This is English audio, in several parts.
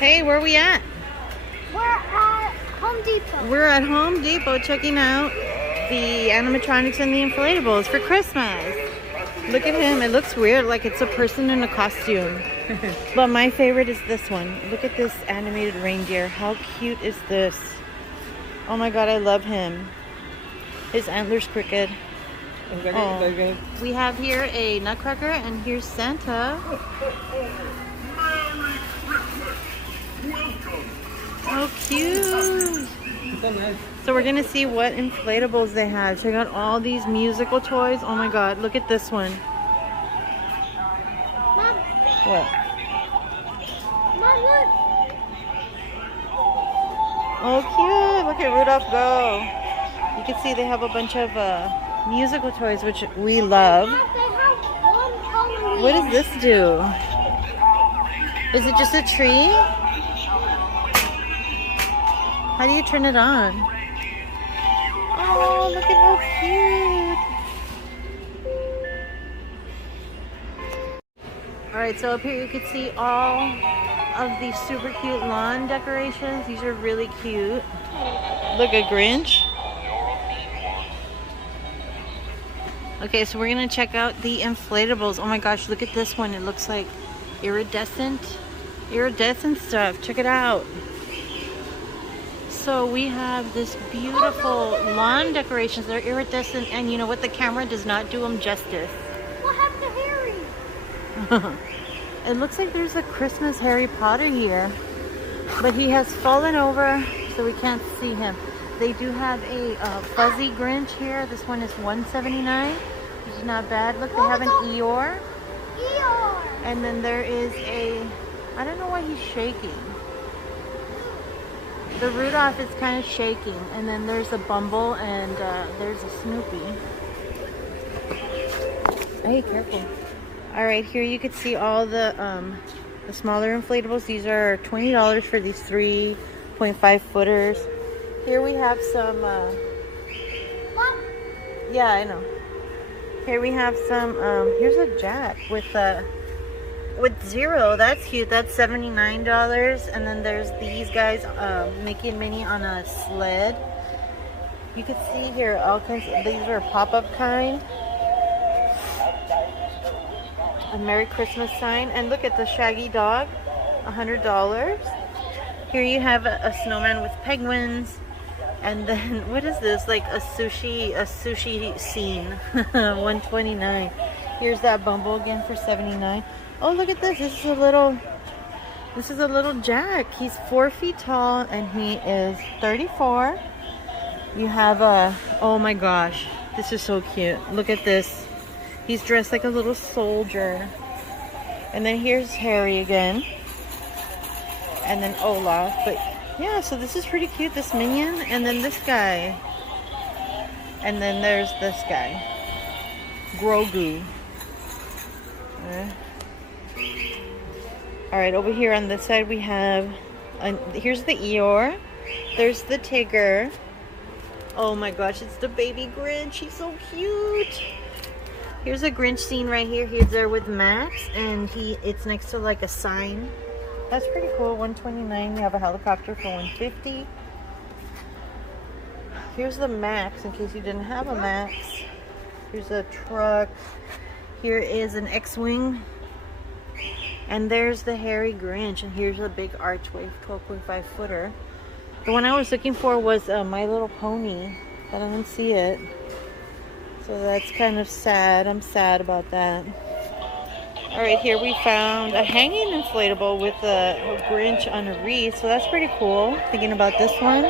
Hey, where are we at? We're at Home Depot. We're at Home Depot checking out the animatronics and the inflatables for Christmas. Look at him. It looks weird, like it's a person in a costume. But my favorite is this one. Look at this animated reindeer. How cute is this? Oh my god, I love him. His antler's crooked. Oh. We have here a nutcracker, and here's Santa. How cute! So we're gonna see what inflatables they have. Check out all these musical toys. Oh my god, look at this one. Mom. What? Mom, look. Oh cute! Look at Rudolph go. You can see they have a bunch of musical toys, which we love. Mom, they have one Halloween. What does this do? Is it just a tree? How do you turn it on? Oh, look at how cute. Alright, so up here you can see all of these super cute lawn decorations. These are really cute. Look at Grinch. Okay, so we're gonna check out the inflatables. Oh my gosh, look at this one. It looks like iridescent stuff. Check it out. So we have this beautiful lawn decorations. They're iridescent, and you know what? The camera does not do them justice. What happened to Harry? It looks like there's a Christmas Harry Potter here, but he has fallen over, so we can't see him. They do have a fuzzy Grinch here. This one is $179, which is not bad. Look, they have an Eeyore. Eeyore. And then there is a, I don't know why he's shaking. The Rudolph is kind of shaking. And then there's a Bumble, and there's a Snoopy. Hey, careful. All right, here you can see all the smaller inflatables. These are $20 for these 3.5 footers. Here we have some, Mom. yeah, I know. Here we have some, here's a Jack with zero. That's cute. That's $79. And then there's these guys, Mickey and Minnie on a sled. You can see here all kinds of, these are pop-up kind. A Merry Christmas sign. And look at the Shaggy dog, $100. Here you have a snowman with penguins. And then, what is this? Like a sushi scene. $129. Here's that Bumble again for $79. Oh, look at this. This is a little Jack. He's 4 feet tall, and he is $34. You have oh my gosh. This is so cute. Look at this. He's dressed like a little soldier. And then here's Harry again. And then Olaf. But yeah, so this is pretty cute, this minion. And then this guy. And then there's this guy. Grogu. Alright, over here on this side we have... here's the Eeyore. There's the Tigger. Oh my gosh, it's the baby Grinch. He's so cute. Here's a Grinch scene right here. He's there with Max. And it's next to like a sign. That's pretty cool. $129. You have a helicopter for $150. Here's the Max, in case you didn't have a Max. Here's a truck. Here is an X-Wing. And there's the Hairy Grinch. And here's a big archway, 12.5 footer. The one I was looking for was My Little Pony. But I didn't see it. So that's kind of sad. I'm sad about that. Alright, here we found a hanging inflatable with a Grinch on a wreath. So that's pretty cool. Thinking about this one.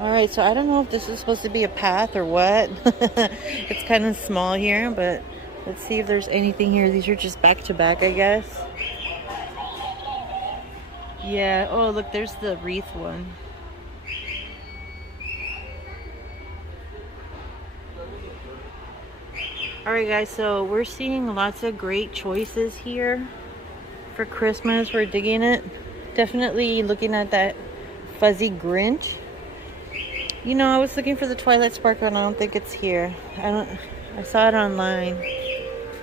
Alright, so I don't know if this is supposed to be a path or what. It's kind of small here, but let's see if there's anything here. These are just back to back, I guess. Yeah, oh look, there's the wreath one. Alright guys, so we're seeing lots of great choices here for Christmas. We're digging it. Definitely looking at that fuzzy Grinch. You know, I was looking for the Twilight Sparkle and I don't think it's here. I saw it online.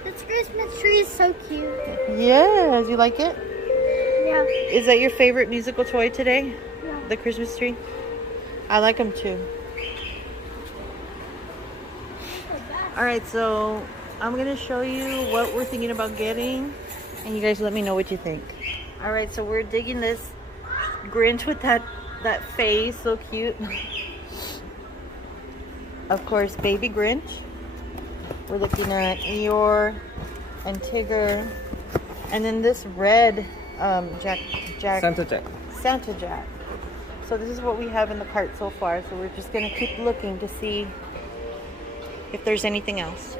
This Christmas tree is so cute. Yes, you like it? Yeah. Is that your favorite musical toy today? Yeah. The Christmas tree? I like them too. Alright, so I'm going to show you what we're thinking about getting. And you guys let me know what you think. Alright, so we're digging this Grinch with that face. So cute. Of course, baby Grinch. We're looking at Eeyore and Tigger. And then this red Santa Jack. Santa Jack. So this is what we have in the cart so far. So we're just going to keep looking to see if there's anything else.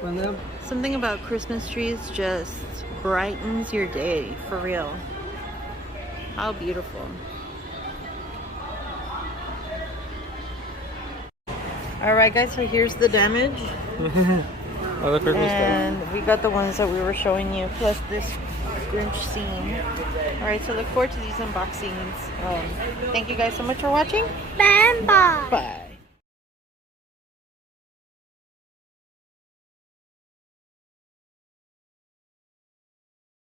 Something about Christmas trees just brightens your day, for real. How beautiful. Alright guys, so here's the damage. Oh, the Christmas And we got the ones that we were showing you, plus this Grinch scene. Alright, so look forward to these unboxings. Thank you guys so much for watching. Bye. Bye.